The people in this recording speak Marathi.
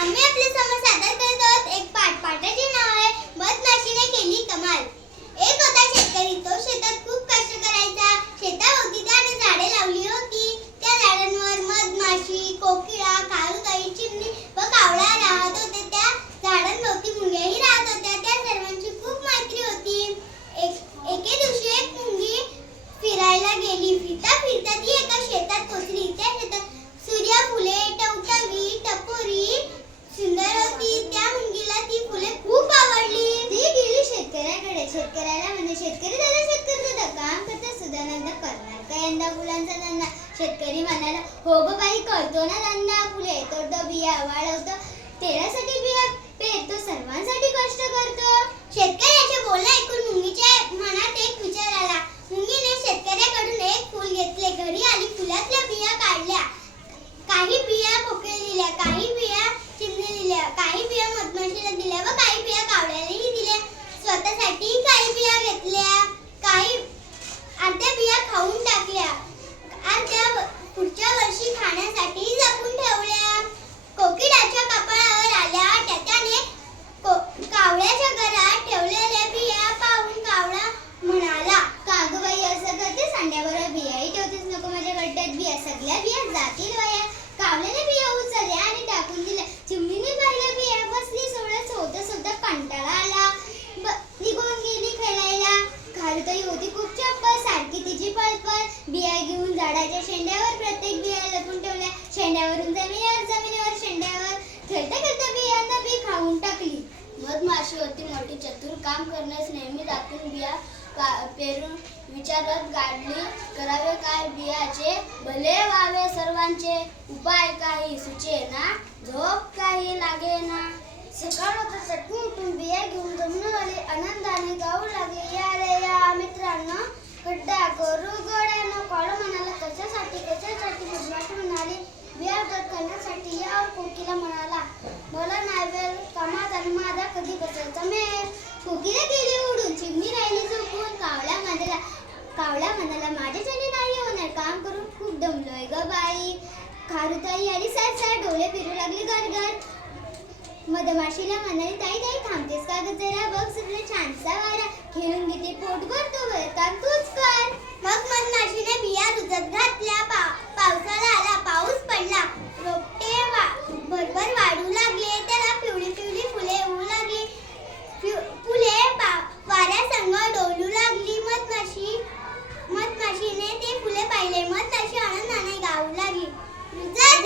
आम्ही आपले करणार फुलांचा धंदा. शेतकरी म्हणाला हो ग बाई करतो ना धंदा फुले. तोडतो बिया वाढवतो तेरासाठी बिया पेरतो सर्वांसाठी कष्ट करतो शेतकऱ्याचे बोलणं ऐकून मुंगीच्या मनात एक विचार आला मुंगीने शेतकऱ्याकडून एक फूल घेतले घरी आली फुलातल्या बिया काढल्या काही बिया कोकिळ दिल्या काही बिया चिमणी दिल्या काही बिया मधमाशीला दिल्या व काही बिया कावळ्यालाही दिल्या स्वतःसाठी काही बिया घेतल्या काही अर्ध्या बिया खाऊन टाकल्या अर्ध्या व- पुढच्या वर्षी खाण्यासाठी जपून ठेवल्या कोकिळाच्या कपाळावर आल्या त्या त्याने को- कावळ्याच्या घरात ठेवलेल्या बिया पाहून कावळा म्हणाला कागबाई असं करते सांड्याबरोबर बियाही ठेवतेच नको माझ्या गड्ड्यात बिया सगळ्या बिया जातील वाया कावल्याने बिया उचलल्या आणि टाकून दिल्या. चिमणीने पाहिल्या बिया. बसली सोडत सोडत सोडत कंटाळा आला. निघून गेली खेळायला. घालतही होती खूप चप्पल. सारखी तिची पळपळ. बिया घेऊन झाडाच्या शेंड्यावर प्रत्येक बिया लपून ठेवल्या. शेंड्यावरून जमिनीवर जमिनीवर शेंड्यावर. खेळता खेळता बियांना बी खाऊन टाकली. मधमाशी होती मोठी चतुर काम करण्यास नेहमी दाखवून बिया पेरून विचारत गाडली करावे काय बियाचे? भले व्हावे सर्वांचे उपाय काही सुचे ना? झोप काही लागे ना सकाळ होता चटणी उठून बिया घेऊन जमून आले आनंदाने गाऊ लागले. या रे या मित्रांनो खड्डा करू गोड्यानं. कॉल म्हणाला कशासाठी कशासाठी? मधमाशी म्हणाली बिया गट करण्यासाठी या कोकिला म्हणाला मला नाही वेळ. कामात आणि माझा कधी बसायचा मेल कोकिला गेली कावळा म्हणाला कावळा म्हणाला माझ्याच्याने नाही होणार. काम करून खूप दमलोय ग बाई. खारुताई आली सात सात डोळे फिरू लागले घर मधमाशीला म्हणाली ताई ताई थांबतेस का ग जरा? बघ सगळं छानसा वारा. खेळून घेते पोटभर. झाले मग तशी आनंदाने गाऊ लागली. जात